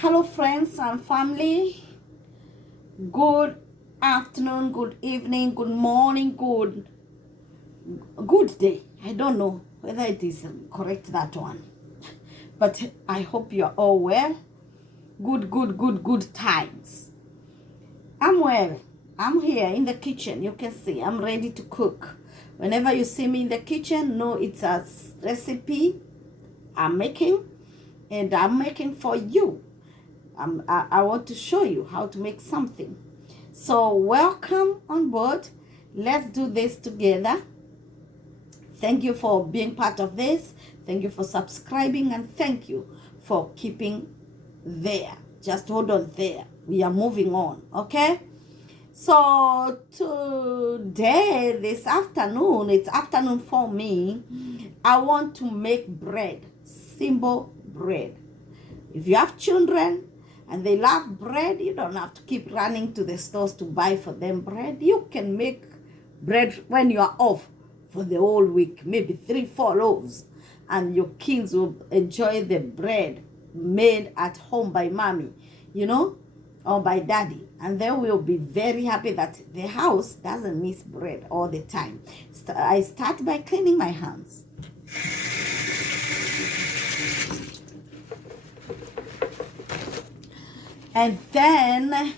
Hello friends and family, good afternoon, good evening, good morning, good day. I don't know whether it is correct, that one, but I hope you are all well. Good times. I'm well. I'm here in the kitchen. You can see I'm ready to cook. Whenever you see me in the kitchen, know it's a recipe I'm making, and I'm making for you. I want to show you how to make something. So welcome on board. Let's do this together. Thank you for being part of this. Thank you for subscribing, and thank you for keeping there. Just hold on there. We are moving on, okay? So today, this afternoon, it's afternoon for me. I want to make bread, simple bread. If you have children and they love bread, you don't have to keep running to the stores to buy for them bread. You can make bread when you are off for the whole week, maybe 3-4 loaves, and your kids will enjoy the bread made at home by mommy, or by daddy, and they will be very happy that the house doesn't miss bread all the time. I start by cleaning my hands. And then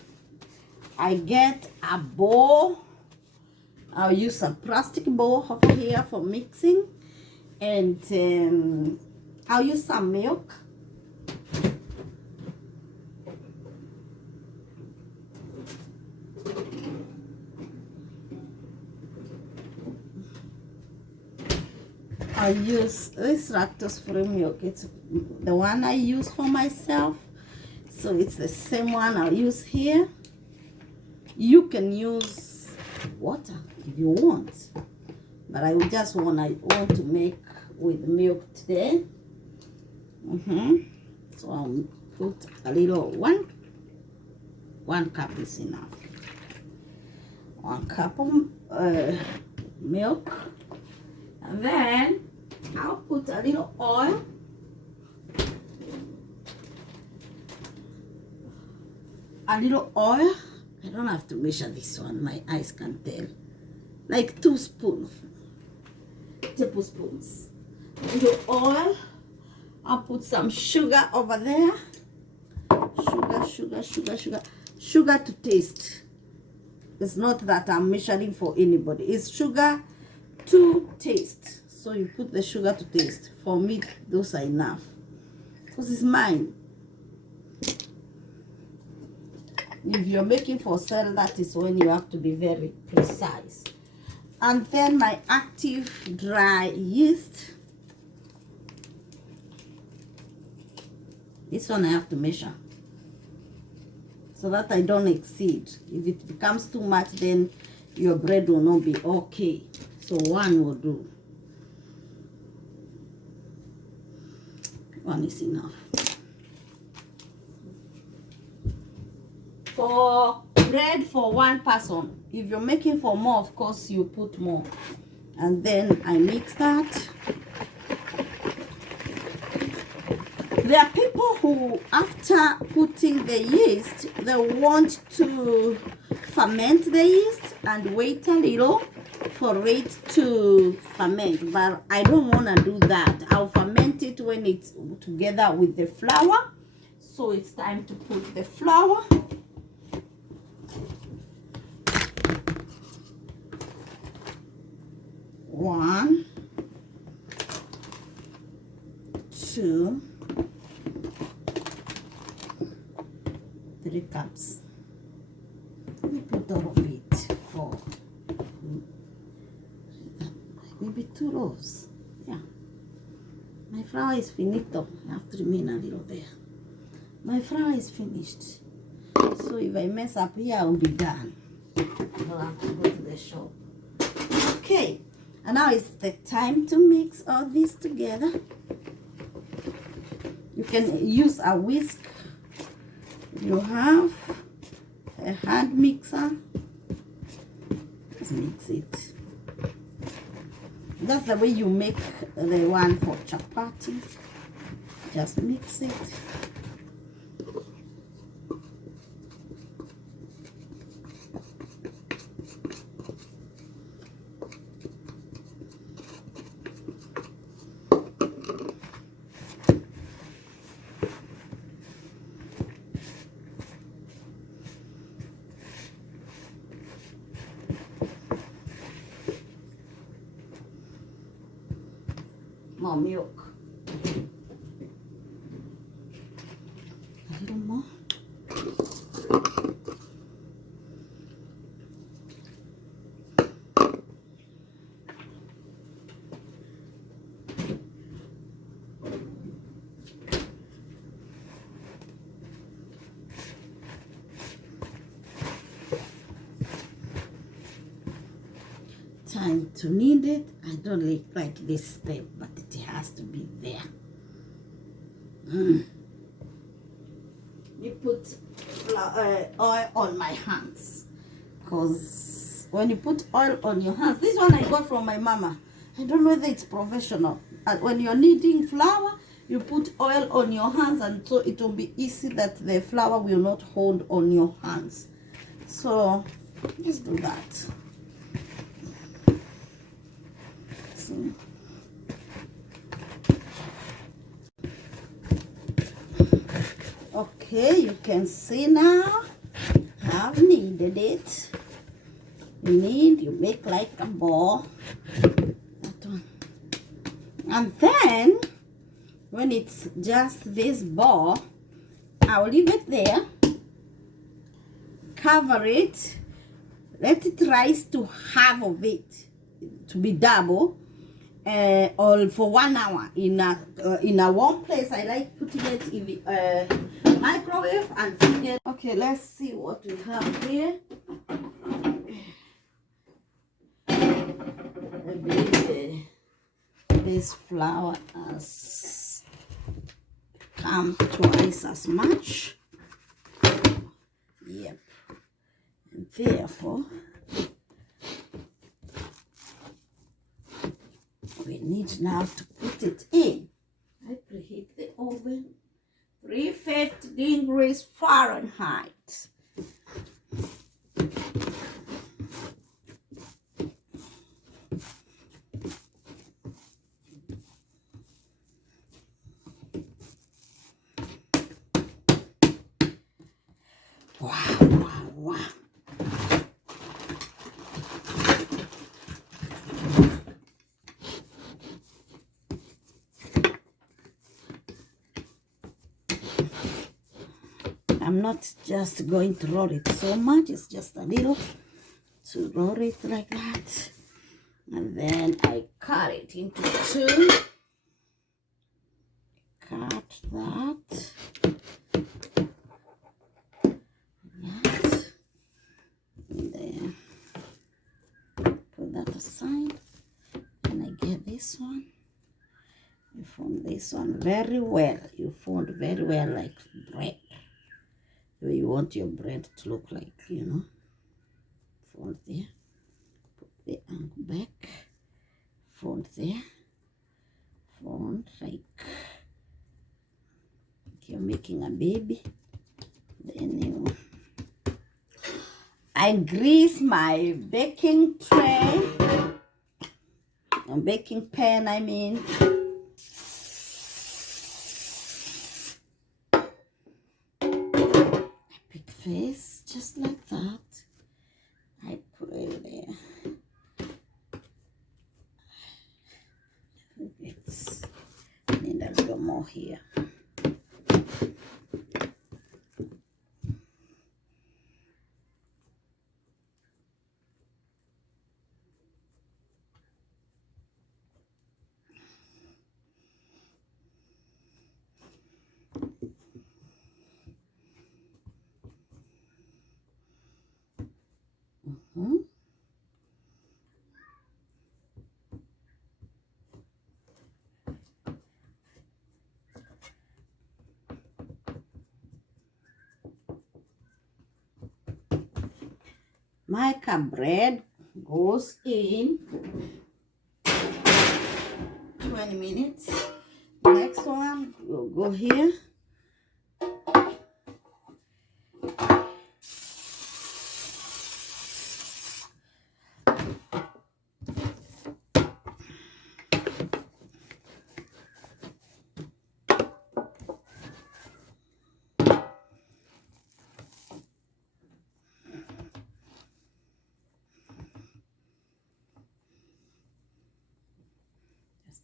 I get a bowl. I'll use a plastic bowl over here for mixing. And I'll use some milk. I'll use this lactose-free milk. It's the one I use for myself. So it's the same one I'll use here. You can use water if you want, but I just want to make with milk today. So I'll put a little one cup is enough. 1 cup of milk, and then I'll put a little oil. A little oil. I don't have to measure this one. My eyes can tell. Like 2 tablespoons. A little oil. I'll put some sugar over there. Sugar to taste. It's not that I'm measuring for anybody. It's sugar to taste. So you put the sugar to taste. For me, those are enough, because it's mine. If you're making for sale, that is when you have to be very precise. And then my active dry yeast. This one I have to measure so that I don't exceed. If it becomes too much, then your bread will not be okay. So 1 will do. 1 is enough. For bread for 1 person. If you're making for more, of course you put more. And then I mix that. There are people who, after putting the yeast, they want to ferment the yeast and wait a little for it to ferment. But I don't want to do that. I'll ferment it when it's together with the flour. So it's time to put the flour. One, 2, 3 cups. Let me put all of it for maybe 2 loaves. Yeah. My flour is finito. I have to remain a little there. My flour is finished. So if I mess up here, I'll be done. I'll have to go to the shop. Okay. And now it's the time to mix all this together. You can use a whisk. You have a hand mixer. Just mix it. That's the way you make the one for chapati. Just mix it. more milk. A little more. Time to knead it. I don't like this step, but it has to be there. You put oil on my hands, because when you put oil on your hands, this one I got from my mama. I don't know whether it's professional. When you're kneading flour, you put oil on your hands, and so it will be easy that the flour will not hold on your hands. So let's do that. Okay, you can see now I've kneaded it. You make like a ball. That one. And then when it's just this ball, I'll leave it there, cover it, let it rise to half of it, to be double. Or for 1 hour in a warm place. I like putting it in the microwave and forget. Okay, let's see what we have here. I believe this flour has come twice as much. Yep, and therefore we need now to put it in. I preheat the oven 350 degrees Fahrenheit. Wow, wow, wow. I'm not just going to roll it so much, it's just a little to roll it like that. And then I cut it into two. Cut that. And then put that aside. And I get this one. You form this one very well. You formed very well like bread. The way you want your bread to look like, you know. Fold there. Put the angle back. Fold there. Fold like you're making a baby. Then you... I grease my baking tray. Baking pan, I mean. Face just like that. I put it there. It's need a little more here. Mica bread goes in 20 minutes. Next one will go here.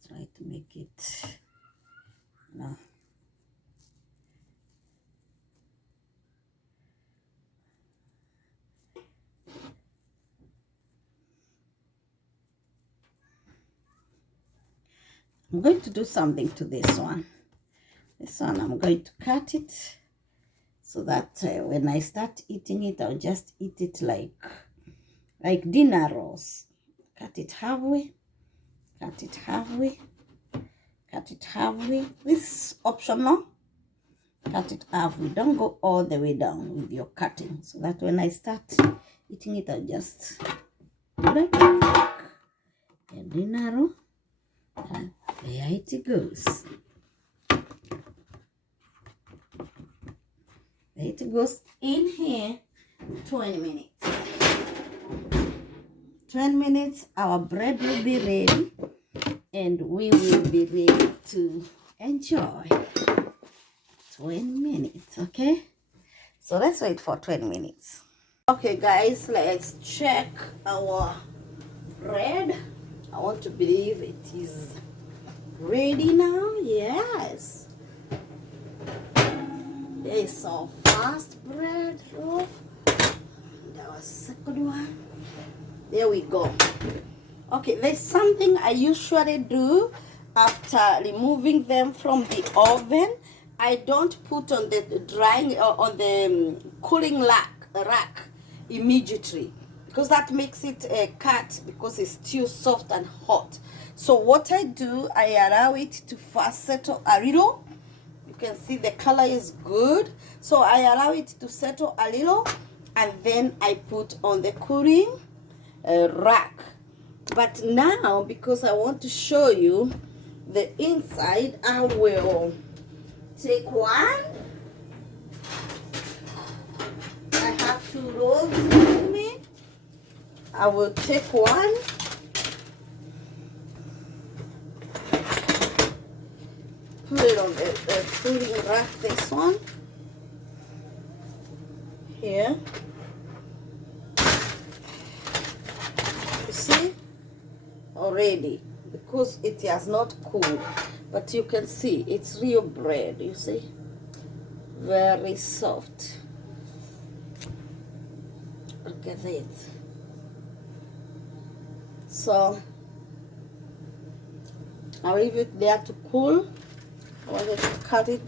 Try to make make it, no. I'm going to do something to this one. This one, I'm going to cut it so that when I start eating it, I'll just eat it like dinner rolls. Cut it halfway, cut it halfway, cut it halfway. This is optional. Cut it halfway. Don't go all the way down with your cutting, so that when I start eating it, I'll just break it like a dinner roll. And there it goes. There it goes in here. 20 minutes. 20 minutes, our bread will be ready, and we will be ready to enjoy. 20 minutes, okay? So let's wait for 20 minutes. Okay, guys, let's check our bread. I want to believe it is ready now. Yes. There is our first bread loaf. And our second one. There we go. Okay, there's something I usually do after removing them from the oven. I don't put on the drying or on the cooling rack immediately, because that makes it cut because it's still soft and hot. So what I do, I allow it to first settle a little. You can see the color is good, so I allow it to settle a little, and then I put on the cooling rack. But now, because I want to show you the inside, I will take one. I have 2 rolls with me. I will take one. Put it on the cooling rack, this one. Here. You see? Already. Because it has not cooled. But you can see it's real bread, you see? Very soft. Look at it. So I'll leave it there to cool. I wanted to cut it